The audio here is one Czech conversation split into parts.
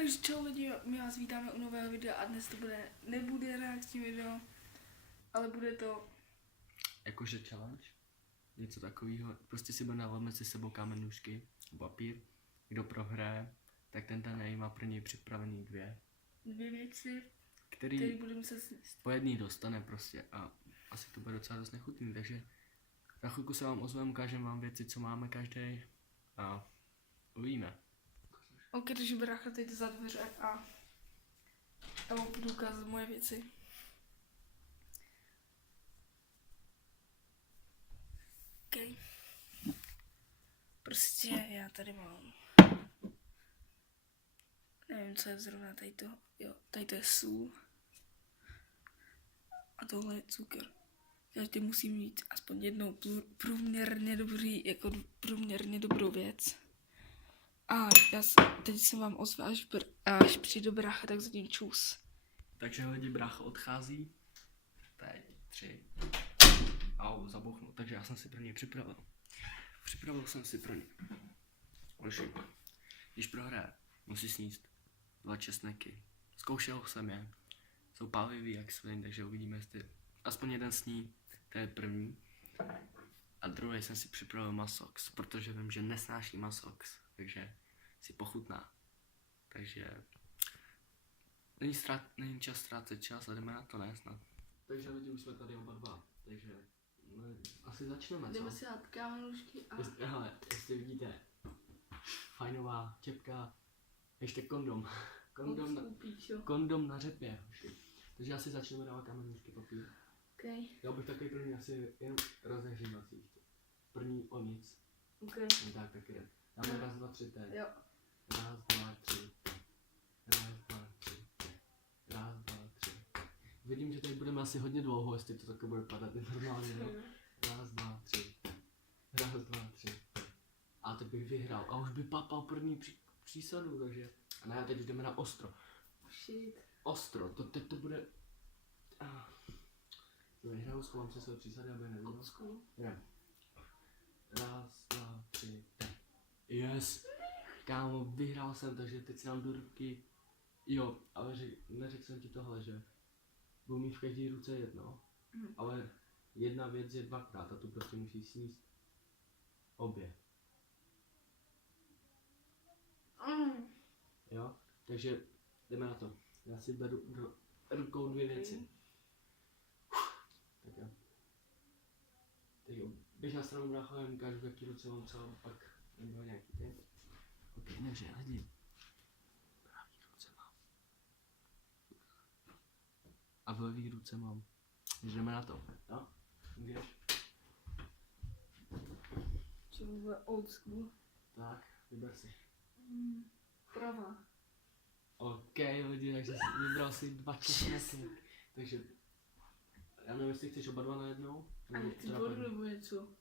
Takže čau lidi, my vás vítáme u nového videa a dnes to nebude reakční video, ale bude to... Jakože challenge, něco takového, prostě si dáváme si sebou kámen, nůžky, papír, kdo prohraje, tak ten má pro něj připravený dvě věci, který bude muset sníst. Po jedný dostane prostě a asi to bude docela dost nechutný, takže za chvilku se vám ozveme, ukážeme vám věci, co máme každý a uvidíme. Ok, takže brácha, teď za dveře a já vám budu ukázat moje věci. Ok. Prostě já tady mám... Nevím, co je zrovna tady to. Jo, tady to je sůl. A tohle je cukr. Každý musí mít aspoň jednou průměrně dobrou věc. A teď jsem vám ozval, až přijde brácha, tak zatím čus. Takže lidi, brácha odchází. Teď 3. Au, zabuchnu. Takže já jsem si pro něj připravil. Připravil jsem si pro něj. Když prohraje, musí sníst 2 česneky. Zkoušel jsem je. Jsou pálivý jak svin, takže uvidíme, jestli aspoň jeden sní. To je první. A druhý jsem si připravil masox, protože vím, že nesnáší masox, takže si pochutná. Takže není čas ztrácet čas a jdeme na to, ne snad. Takže lidi, už jsme tady oba dva, takže asi začneme, co? Jdeme si dát kámenůžky a... Hele, jestli vidíte, fajnová čepka, ještě kondom. Kondom na řepě. Takže asi začneme dávat kámenůžky papír. Okay. Já bych takový první asi jen rozehřívací ještě. První o nic. Okay. Tak jdem. Dáme 1, 2, 3 teď. Jo. 1, 2, 3. 1, 2, 3. 1, 2, 3. Vidím, že tady budeme asi hodně dlouho, jestli to takhle bude padat normálně, no. 1, 2, 3. 1, 2, 3. A teď bych vyhrál. A už by papal první přísadu, takže... A ne, teď už jdeme na ostro. Shit. Ostro, teď to bude... Vyhraju, schovám se své přísady, aby neviděl. Jdem. 1, 2, 3, yes! Kámo, vyhrál jsem, takže teď si dám do ruky. Jo, ale neřekl jsem ti tohle, že budu mít v každé ruce jedno, ale jedna věc je 2krát a tu prostě musíš sníst obě. Jo, takže jdeme na to. Já si beru do rukou 2 věci. Tak jo. Tak jo, běž na stranu brácho, já ukážu, v jaký ruce mám co, pak nebyl nějaký ten. Ok, takže lidi. Pravý ruce mám. A v levý ruce mám. Takže jdeme na to, jo? Můžeš? Co bude old school? Tak, vyber si. Pravá. Ok lidi, takže vybral si 2 česneky. Takže, já nevím, jestli chceš oba dva najednou? A nechci vodu nebo něco?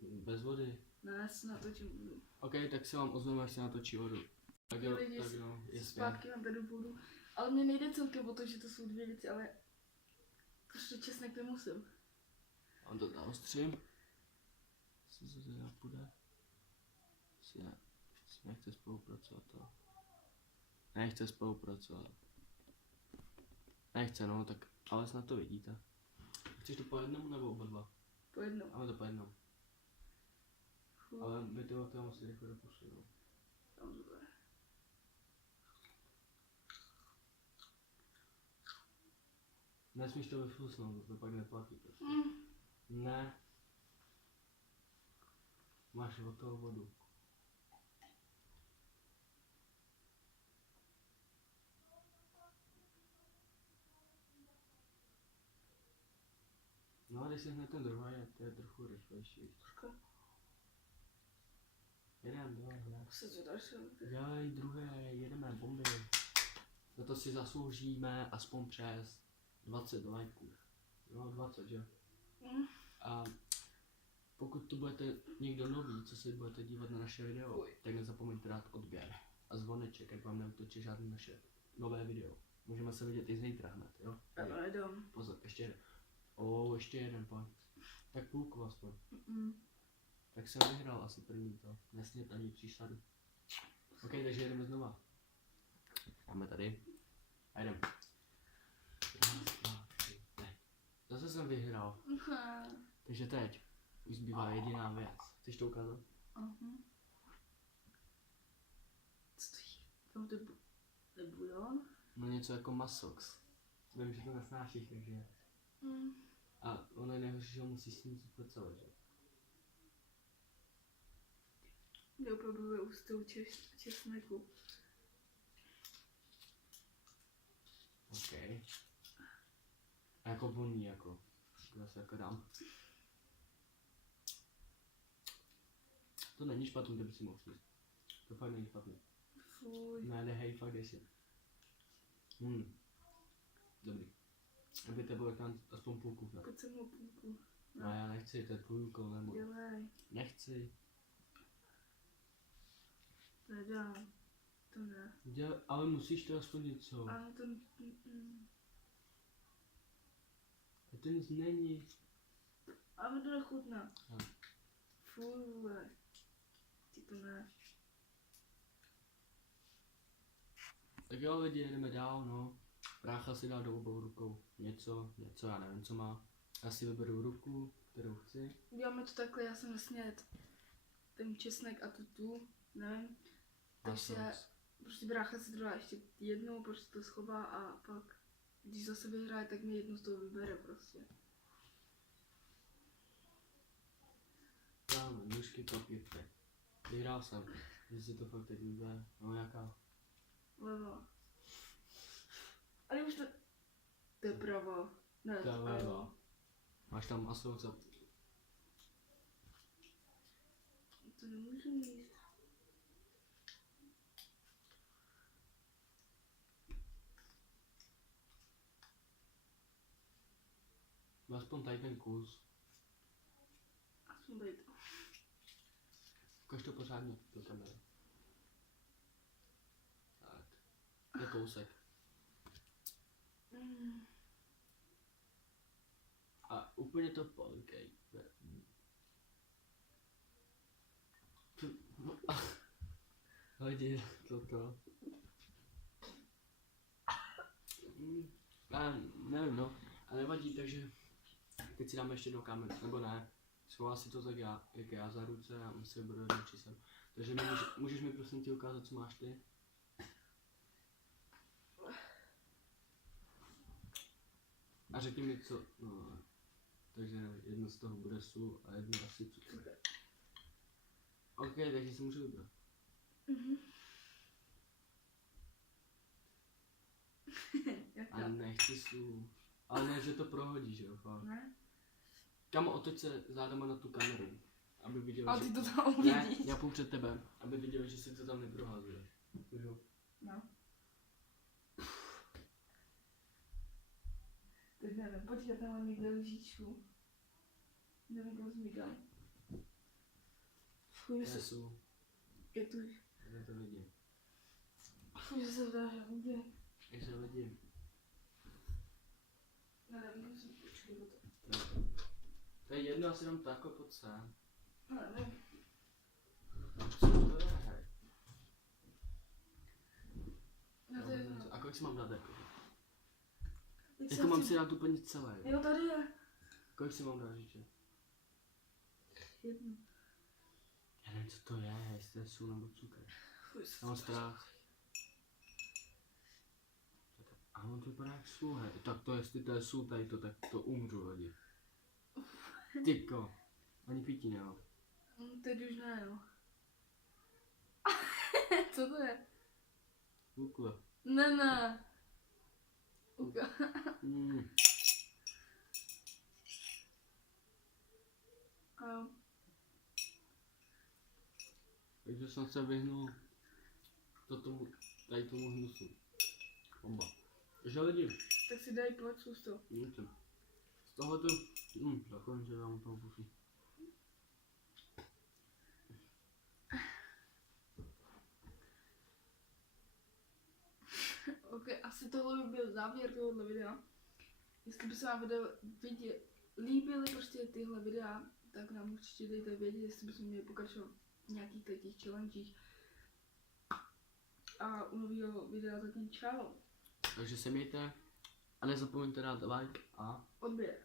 Bez vody. Ne, já si natočím vodu. Ok, tak si vám ozveme, až se natočí vodu. Tak jo, jasně. Zpátky vám beru vodu. Ale mně nejde celkem o to, že to jsou 2 věci, ale prostě česnek nemusím. On to naostřím. Co se teda půjde? Nechce spolupracovat to. Nechce spolupracovat. Nechce, no, tak ale snad to vidíte. Chceš to po jednomu nebo oba dva? Po jednom. Ale to po jednom. Ale my to tam asi rychle dopustí, no. Dobře. Nesmíš to vyflusnout, to pak neplatí prostě. Ne. Máš od toho vodu. No a když si hned ten druhý, to je trochu rychlejší. Trošku. Jedem, dělej. Se zvedáš se. Dělej druhé, jedeme, bomby. Na to si zasloužíme aspoň přes 20 lajků. No 20, že? A pokud tu budete někdo nový, co se budete dívat na naše video, tak nezapomeňte dát odběr a zvoneček, jak vám neutočí žádné naše nové video. Můžeme se vidět i zítra hned, jo? Pozor, ještě jeden. Ještě jeden, pojď. Tak půlku aspoň. Tak jsem vyhrál asi první to. Nesnět ani přísadu. Ok, takže jedeme znova. Dáme tady. A jdem. Raz, dva, tři, ne. Zase jsem vyhrál. Takže teď už zbývá jediná věc. Chceš to ukázat? Co to je? Tam to je bujon? No něco jako masox. Vím, že to nesnášíš, takže... A ono je nejhorší, že ho musíš s ním super celé, že? Je opravdu ve ústu česneku. OK. A jako voní, jako. Zase jako dám. To není špatný, to by si mohl sníst. To fakt není špatný. Fuj. Ne, nehej, fakt jsi. Dobrý. Aby to bylo tam aspoň půlku. Ne? Pojď sem o půlku. No já nechci, to je půlkou, nebo... Dělej. Nechci. Nedám. To ne. Ale musíš to aspoň něco. Ano, to... A to nic není. Ale to nechutná. No. Fuj. Ty to ne. Tak jo lidi, jdeme dál, no. Brácha si dá do obou rukou něco, já nevím co má. Já si vyberu ruku, kterou chci. Uděláme to takhle, já jsem vlastně ten česnek a tu, nevím. Takže prostě brácha si dá ještě jednou, prostě to schová a pak, když zase vyhraje, tak mi jednu z toho vybere prostě. Dáme nůžky, papír, teď. Vyhrál jsem, že si to fakt teď vybere. No jaká? Leva. Ale už to... To je pravo. Ne, To je to leva. levo. Máš tam asociaci. To nemůžu jíst. Aspoň tady ten kus. Aspoň tady to. Ukaž to pořádně do kamery. Tak. To je kousek. A úplně to polkej. Hodí toto. Já nevím, no. A nevadí, takže teď si dáme ještě do kamery, nebo ne. Schová si to tak jak já za ruce a my si budu jedno čísel. Takže můžeš mi prosím tě ukázat, co máš ty? A řekni mi co, no, takže jedno z toho bude sůl a jedno asi cukr. OK, takže si můžu vybrat. A nechci sůl. Ale ne, že to prohodí, že jo, fakt. Ne? Kamo, otoč se zádama na tu kameru, aby viděl, A že... ty to tam Ne, uvidíš. já půjdu před tebe, aby viděl, že si to tam neprohazuje. Jo. No. Teď nevím, počkat, tam mám někde lžičku. Nevím, kam jsem ji dal. Fuj, že se... Jsou, Je tu... já to vidím. Fuj, že se vdá, že kde. Já to vidím. Nevím, že jsem... Počkej, to... To je jedno, asi dám takhle pod sem. Nevím. Co to je, hej? No to je jedno. A kolik si mám dát jako? Teď Jako mám si dát úplně celé, jo? Jo, tady je. Kolik si mám dát, říče? Jedno. Já nevím, co to je, jestli to je sůl nebo cukr. Fuj, Já mám strach. A on to vypadá jak sůl, hej. Tak to, jestli to je sůl tady to, tak to umřu lidi. Tyko. Ani pití nemám. Teď už ne, no. Co to je? Kukle. Ne. A Takže jsem se vyhnul tady tomu hnusu. Bomba. Takže lidi, tak si daj placu z toho. z tohoto, takovým, že dám toho pusu. Ok, asi tohle by byl závěr tohohle videa. Jestli by se vám líbily prostě tyhle videa, tak nám určitě dejte vědět, jestli bychom měli pokračovat v nějakých těch challengech. A u nového videa zatím čau. Takže se mějte a nezapomeňte dát like Odběr.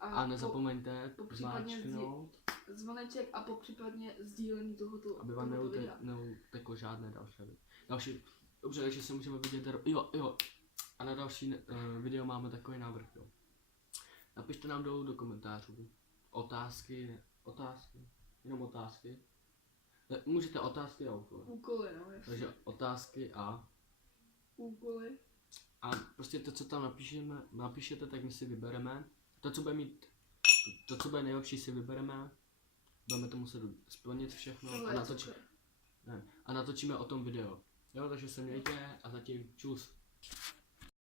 a nezapomeňte popřípadně zmáčknout, zvoneček a popřípadně sdílení tohoto aby vám videa. neuteklo žádné další. Dobře, takže se můžeme vidět, jo. A na další video máme takový návrh, jo. Napište nám dolů do komentářů otázky, jenom otázky. Můžete otázky a úkoly. Úkoly, no jasně. Takže otázky a Úkoly. a prostě to, co tam napíšete, tak my si vybereme. To, co bude nejlepší, si vybereme. Budeme to muset splnit všechno a natočíme o tom video. Jo, takže se mějte a zatím čus.